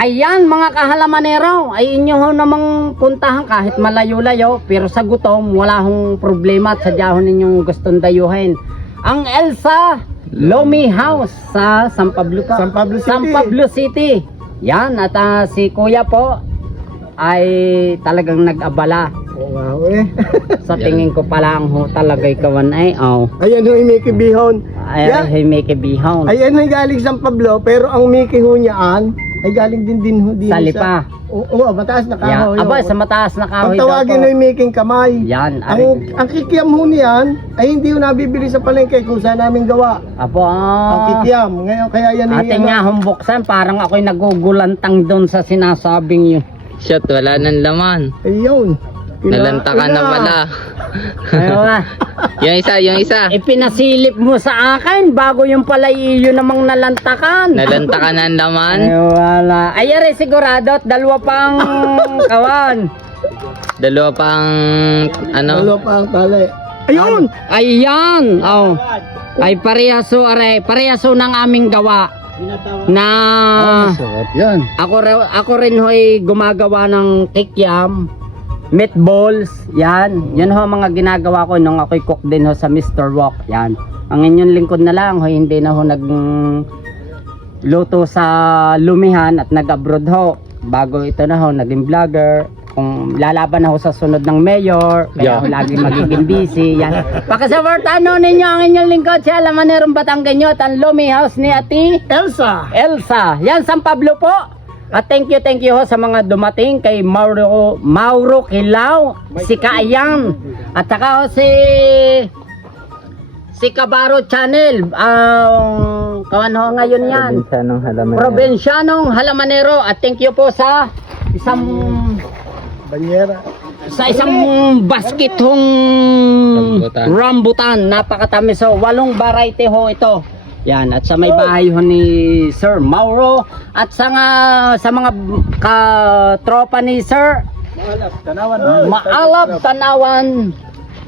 Ayan mga kahalamanero, ay inyo ho namang puntahan kahit malayo-layo, pero sa gutom wala hong problema at sadya ho ninyong gustong dayuhin. Ang Elsa Lomi House sa San Pablo pa. San Pablo City. Yan, at si Kuya po ay talagang nag-abala. Wow eh. Sa tingin ko pala ang ho talaga ikawan ay Ayan ho yung Mickey Bihon. ay may kibihon. Ayan ho yung galing San Pablo, pero ang Mickey ho niyaan ay galing din ho din Sa lipa. Oo, mataas na Yan. kahoy. Aba, sa mataas na kahoy Ang daw tawagin po. ho yung Mickey kamay. Yan, Ang kikiam ho niyan ay hindi ho nabibili sa palengke kung saan namin gawa. Abo, Ang kikiam. Ngayon kaya yan atin nga humbuksan, parang ako'y nagugulantang doon sa sinasabing yun. Shot, wala nang laman. Ayun. Nalantakan na pala. Ayun nga. Yung isa. Ipinasilip mo sa akin bago yung pala iyo namang nalantakan. Nalantakan na ang laman. Ay wala. Ay ari sigurado at dalawa pang kawan. Dalawa pang Dalawa pa ang tali. Ayun! Ayan. Oh. Ay parehaso parehaso ng aming gawa. Na Sarap yan. ako rin ho'y gumagawa ng kikiam, meatballs, yan ho ang mga ginagawa ko nung ako'y cook din ho sa Mr. Wok, yan. Ang inyong lingkod na lang ho, hindi na ho luto sa lumihan at nag-abroad ho. Bago ito na ho, naging vlogger. Kung lalaban na ho sa sunod ng mayor, kaya ho lagi magiging busy, yan. Pakasuportahan ninyo ang inyong lingkod si Alamanerong Batanggenyo at ang Lumi House ni Ate Elsa! yan, San Pablo po. At thank you ho sa mga dumating kay Mauro Kilaw, si Kaayang, at saka ho si Kabaro Channel, kawan ho ngayon yan, Provincianong Halamanero. At thank you po sa isang Banyera. basket hong rambutan, napakatamis ho, 8 variety ho ito. Yan, at sa may bahay ho ni Sir Mauro at sa mga katropa ni Sir Maalap Tanawan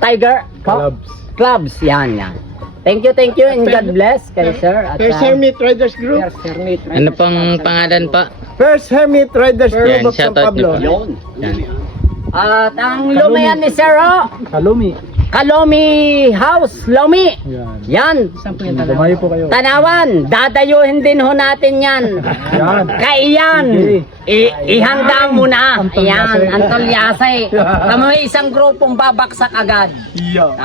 Tiger Clubs. Yan. Thank you and God bless kay Sir at First Hermit Riders Group. Ano pang pangalan pa? First Hermit Riders Group Yan, of San shoutout Pablo. niyo Yan. At ang lumayan ni Sir Kalomi House, Lomi. Yan. Tumayo po kayo. Tanawan, dadayuhin din ho natin yan. Kaiyan, ihanda mo na. Yan, Antolyasay. Kami isang grupong babaksak agad.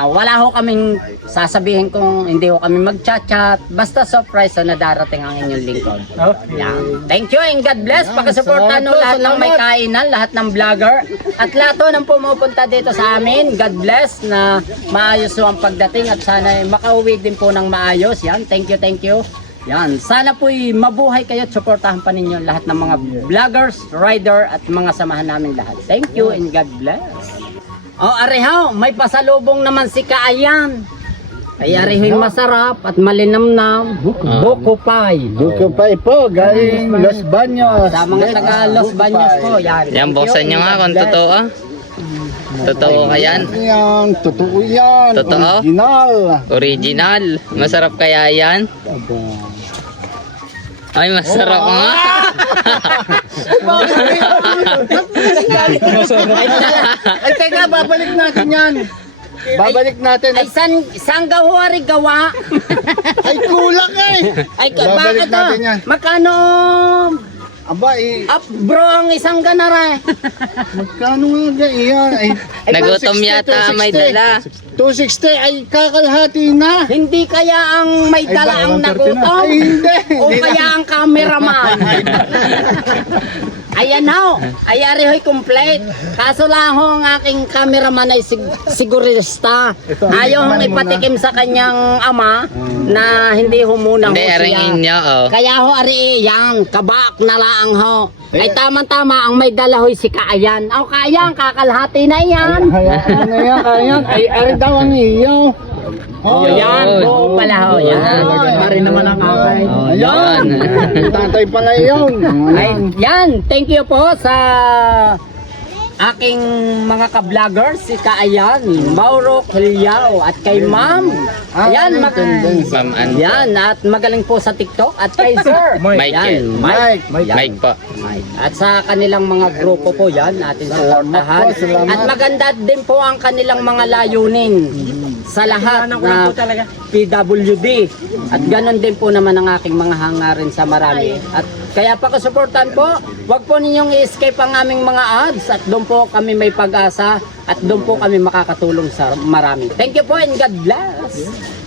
Wala ho kaming sasabihin kung hindi ho kami mag-chat-chat. Basta surprise na darating ang inyong lingkod. Yan. Thank you and God bless. Pagkasuportan ho lahat ng may kainan, lahat ng vlogger. At lahat ho ng pumupunta dito sa amin. God bless na maayos ho ang pagdating at sana makauwi din po ng maayos. Yan, thank you. Yan, sana po'y mabuhay kayo at suportahan pa ninyo lahat ng mga vloggers, rider at mga samahan namin lahat. Thank you and God bless. Arehaw, may pasalubong naman si Kaayan. Ay areho'y masarap at malinamnam. Buko pie. Buko pa po, galing Los Baños. Sa mga taga Los Baños po. Yan, Yan, buksan nyo nga kung totoo. Totoo ka yan? Yan, totoo yan. Totoo? Original. Original. Masarap kaya yan? Ay, masarap nga. Ay, teka, babalik natin yan. Babalik natin. Ay, saan gawa gawa? Ay, kulak eh. Ay, Babalik bakit natin yan. Magkano? Aba, Up bro ang isang ganara. magkano nga iyan? Ay, Nagutom 260, yata may dala. 260 ay kakalhati na. Hindi kaya ang may dala ang nagutom? Ay, hindi. O kaya ang cameraman? Ayan ho, ayari ho'y complete. Kaso lang ho ang aking cameraman ay sigurista. Ayaw hong ipatikim sa kanyang ama na hindi ho muna ho Hindi, siya. aringin nyo, oh. Kaya ho ari yan, kabak na laang ho. Ay tamang-tama ang may dala ho'y si Kaayan. Aw Kaayan, kakalhati na yan. Hayaan na yan, kaya. Ay, ari daw ang iyo. Oh, yan, buo pala ho. Yan. Ari naman ang akay. Oh, yan. Tatay pala yun. Ay, yan, thank you po sa aking mga ka-vloggers, si Kaayan, Mauro Hilyao, at kay Ma'am. Yan, Ma'am Ann. yan, at magaling po sa TikTok. At kay Sir. Michael. Yan, Mike. Yan. Mike po. Mike. At sa kanilang mga grupo po yan, ating suportahan. At maganda din po ang kanilang mga layunin sa lahat na PWD. At ganon din po naman ang aking mga hangarin sa marami. At kaya pakasuportan po, wag po ninyong i-escape ang aming mga ads at doon po kami may pag-asa at doon po kami makakatulong sa marami. Thank you po and God bless!